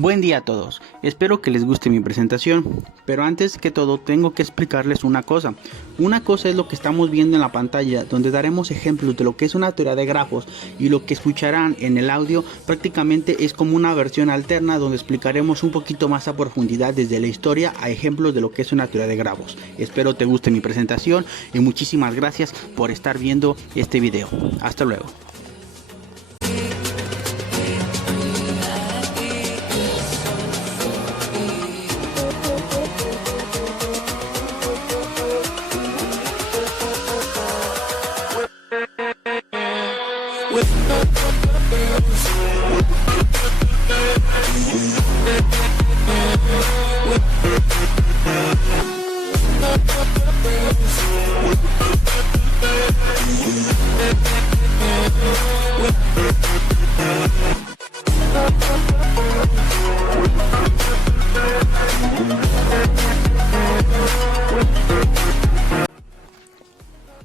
Buen día a todos, espero que les guste mi presentación, pero antes que todo tengo que explicarles una cosa. Una cosa es lo que estamos viendo en la pantalla, donde daremos ejemplos de lo que es una teoría de grafos, y lo que escucharán en el audio prácticamente es como una versión alterna donde explicaremos un poquito más a profundidad desde la historia a ejemplos de lo que es una teoría de grafos. Espero te guste mi presentación y muchísimas gracias por estar viendo este video. Hasta luego.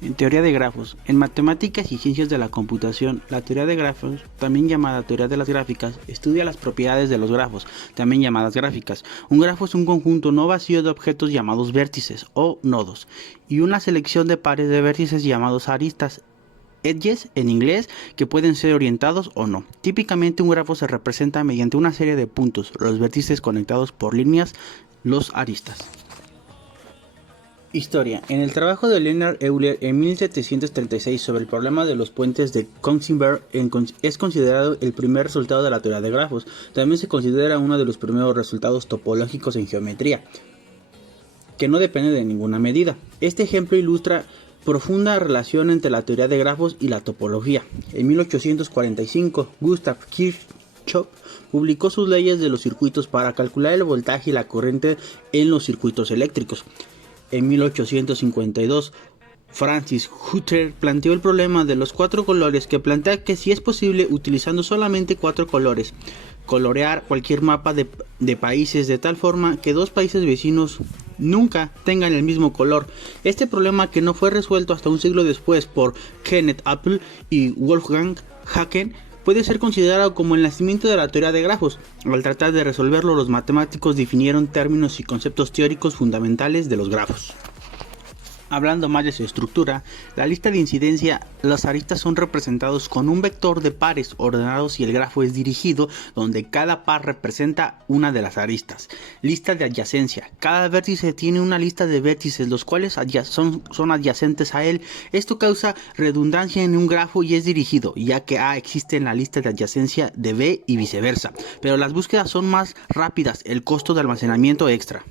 En teoría de grafos, en matemáticas y ciencias de la computación, la teoría de grafos, también llamada teoría de las gráficas, estudia las propiedades de los grafos, también llamadas gráficas. Un grafo es un conjunto no vacío de objetos llamados vértices o nodos, y una selección de pares de vértices llamados aristas, edges en inglés, que pueden ser orientados o no. Típicamente un grafo se representa mediante una serie de puntos, los vértices conectados por líneas, los aristas. Historia. En el trabajo de Leonhard Euler en 1736 sobre el problema de los puentes de Königsberg es considerado el primer resultado de la teoría de grafos. También se considera uno de los primeros resultados topológicos en geometría, que no depende de ninguna medida. Este ejemplo ilustra profunda relación entre la teoría de grafos y la topología. En 1845, Gustav Kirchhoff publicó sus leyes de los circuitos para calcular el voltaje y la corriente en los circuitos eléctricos. En 1852, Francis Hütter planteó el problema de los cuatro colores, que plantea que si es posible, utilizando solamente cuatro colores, colorear cualquier mapa de países de tal forma que dos países vecinos nunca tengan el mismo color. Este problema, que no fue resuelto hasta un siglo después por Kenneth Appel y Wolfgang Haken, puede ser considerado como el nacimiento de la teoría de grafos. Al tratar de resolverlo, los matemáticos definieron términos y conceptos teóricos fundamentales de los grafos. Hablando más de su estructura, la lista de incidencia, las aristas son representados con un vector de pares ordenados y el grafo es dirigido, donde cada par representa una de las aristas. Lista de adyacencia. Cada vértice tiene una lista de vértices, los cuales son adyacentes a él. Esto causa redundancia en un grafo y es dirigido, ya que A existe en la lista de adyacencia de B y viceversa. Pero las búsquedas son más rápidas, el costo de almacenamiento extra.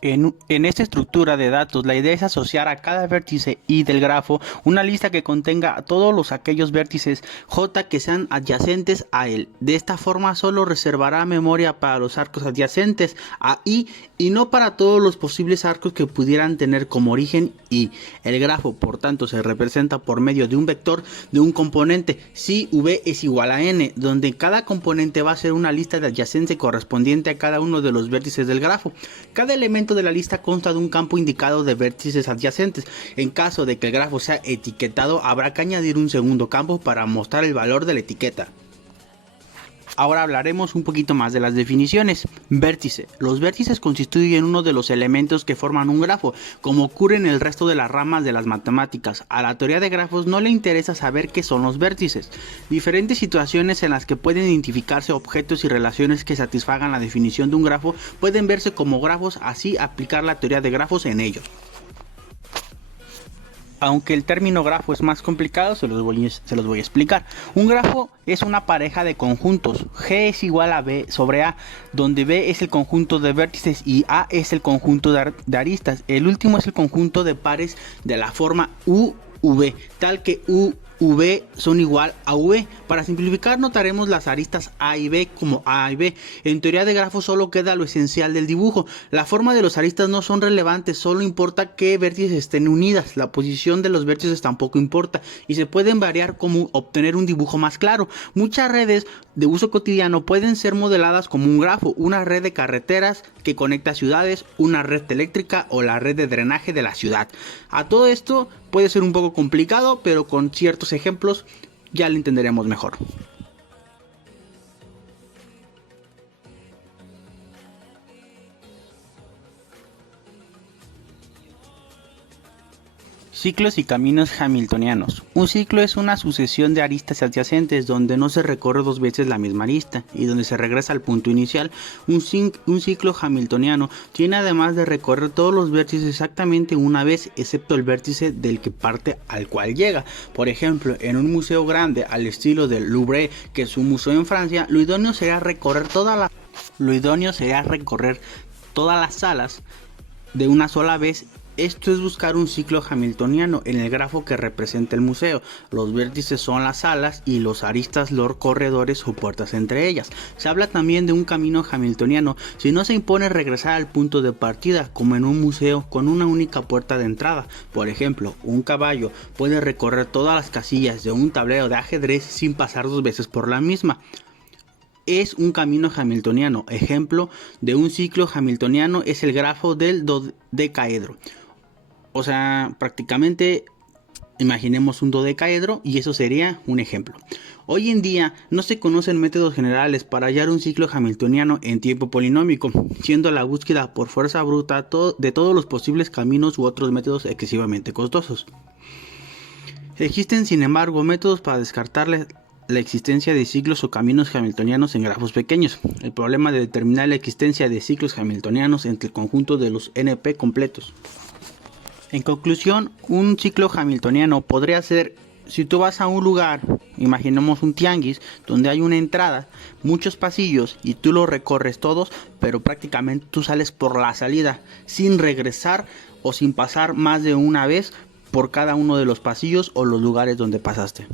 En esta estructura de datos, la idea es asociar a cada vértice y del grafo una lista que contenga a todos aquellos vértices J que sean adyacentes a él. De esta forma solo reservará memoria para los arcos adyacentes a I y no para todos los posibles arcos que pudieran tener como origen I. El grafo, por tanto, se representa por medio de un vector de un componente. Si V es igual a N, donde cada componente va a ser una lista de adyacencia correspondiente a cada uno de los vértices del grafo. Cada elemento de la lista consta de un campo indicado de vértices adyacentes. En caso de que el grafo sea etiquetado, habrá que añadir un segundo campo para mostrar el valor de la etiqueta. Ahora hablaremos un poquito más de las definiciones. Vértice. Los vértices constituyen uno de los elementos que forman un grafo, como ocurre en el resto de las ramas de las matemáticas. A la teoría de grafos no le interesa saber qué son los vértices. Diferentes situaciones en las que pueden identificarse objetos y relaciones que satisfagan la definición de un grafo pueden verse como grafos, así aplicar la teoría de grafos en ellos. Aunque el término grafo es más complicado, se los voy a explicar. Un grafo es una pareja de conjuntos. G es igual a B sobre A, donde B es el conjunto de vértices y A es el conjunto de aristas. El último es el conjunto de pares de la forma UV, tal que V son igual a V. Para simplificar, notaremos las aristas A y B como A y B. En teoría de grafos solo queda lo esencial del dibujo. La forma de los aristas no son relevantes, solo importa qué vértices estén unidas. La posición de los vértices tampoco importa y se pueden variar como obtener un dibujo más claro. Muchas redes de uso cotidiano pueden ser modeladas como un grafo: una red de carreteras que conecta ciudades, una red eléctrica o la red de drenaje de la ciudad. A todo esto puede ser un poco complicado, pero con ciertos ejemplos ya lo entenderemos mejor. Ciclos y caminos hamiltonianos. Un ciclo es una sucesión de aristas adyacentes donde no se recorre dos veces la misma arista y donde se regresa al punto inicial. Un ciclo hamiltoniano tiene además de recorrer todos los vértices exactamente una vez, excepto el vértice del que parte al cual llega. Por ejemplo, en un museo grande al estilo del Louvre, que es un museo en Francia, lo idóneo sería recorrer todas las salas de una sola vez. Esto es buscar un ciclo hamiltoniano en el grafo que representa el museo. Los vértices son las salas y los aristas los corredores o puertas entre ellas. Se habla también de un camino hamiltoniano si no se impone regresar al punto de partida, como en un museo con una única puerta de entrada. Por ejemplo, un caballo puede recorrer todas las casillas de un tablero de ajedrez sin pasar dos veces por la misma. Es un camino hamiltoniano. Ejemplo de un ciclo hamiltoniano es el grafo del dodecaedro. O sea, prácticamente imaginemos un dodecaedro y eso sería un ejemplo. Hoy en día no se conocen métodos generales para hallar un ciclo hamiltoniano en tiempo polinómico, siendo la búsqueda por fuerza bruta de todos los posibles caminos u otros métodos excesivamente costosos. Existen, sin embargo, métodos para descartar la existencia de ciclos o caminos hamiltonianos en grafos pequeños. El problema de determinar la existencia de ciclos hamiltonianos entre el conjunto de los NP completos. En conclusión, un ciclo hamiltoniano podría ser, si tú vas a un lugar, imaginemos un tianguis, donde hay una entrada, muchos pasillos y tú los recorres todos, pero prácticamente tú sales por la salida, sin regresar o sin pasar más de una vez por cada uno de los pasillos o los lugares donde pasaste.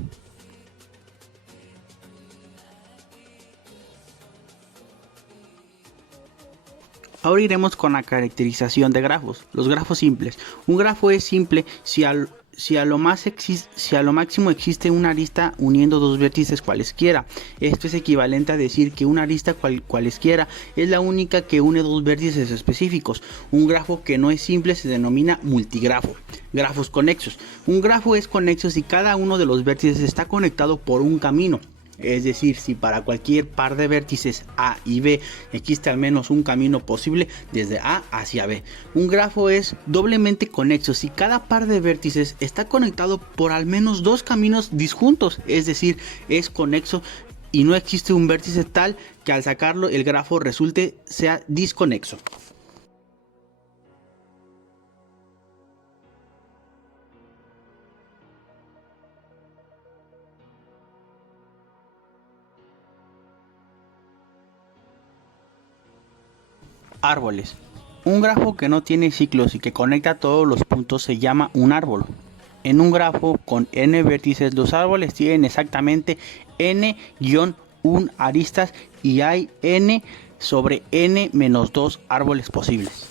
Ahora iremos con la caracterización de grafos. Los grafos simples. Un grafo es simple si a lo máximo existe una arista uniendo dos vértices cualesquiera. Esto es equivalente a decir que una arista cualesquiera es la única que une dos vértices específicos. Un grafo que no es simple se denomina multigrafo. Grafos conexos. Un grafo es conexo si cada uno de los vértices está conectado por un camino. Es decir, si para cualquier par de vértices A y B existe al menos un camino posible desde A hacia B. Un grafo es doblemente conexo si cada par de vértices está conectado por al menos dos caminos disjuntos. Es decir, es conexo y no existe un vértice tal que al sacarlo el grafo sea disconexo. Árboles. Un grafo que no tiene ciclos y que conecta todos los puntos se llama un árbol. En un grafo con n vértices, los árboles tienen exactamente n-1 aristas y hay n sobre n menos 2 árboles posibles.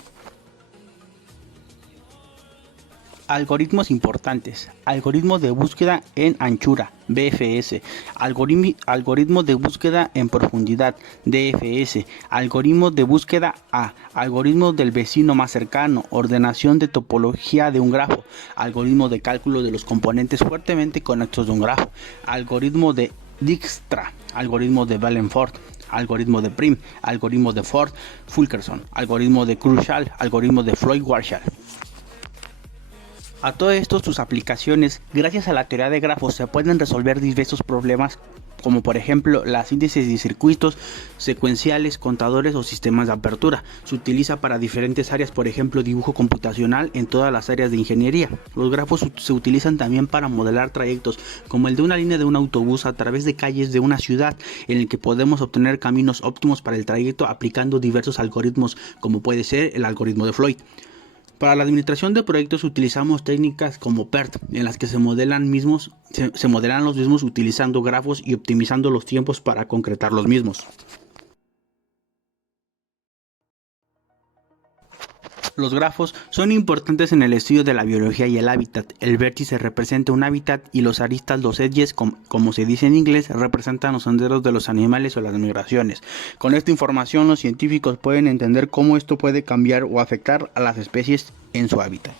Algoritmos importantes. Algoritmo de búsqueda en anchura, BFS. Algoritmo de búsqueda en profundidad, DFS. Algoritmo de búsqueda A. Algoritmo del vecino más cercano. Ordenación de topología de un grafo. Algoritmo de cálculo de los componentes fuertemente conexos de un grafo. Algoritmo de Dijkstra. Algoritmo de Bellefort. Algoritmo de Prim. Algoritmo de Ford-Fulkerson. Algoritmo de Crucial. Algoritmo de Floyd-Warshall. A todo esto, sus aplicaciones, gracias a la teoría de grafos, se pueden resolver diversos problemas, como por ejemplo la síntesis de circuitos secuenciales, contadores o sistemas de apertura. Se utiliza para diferentes áreas, por ejemplo dibujo computacional en todas las áreas de ingeniería. Los grafos se utilizan también para modelar trayectos, como el de una línea de un autobús a través de calles de una ciudad, en el que podemos obtener caminos óptimos para el trayecto aplicando diversos algoritmos, como puede ser el algoritmo de Floyd. Para la administración de proyectos utilizamos técnicas como PERT, en las que se modelan los mismos utilizando grafos y optimizando los tiempos para concretar los mismos. Los grafos son importantes en el estudio de la biología y el hábitat. El vértice representa un hábitat y los aristas, los edges, como se dice en inglés, representan los senderos de los animales o las migraciones. Con esta información los científicos pueden entender cómo esto puede cambiar o afectar a las especies en su hábitat.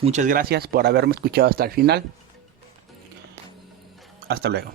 Muchas gracias por haberme escuchado hasta el final. Hasta luego.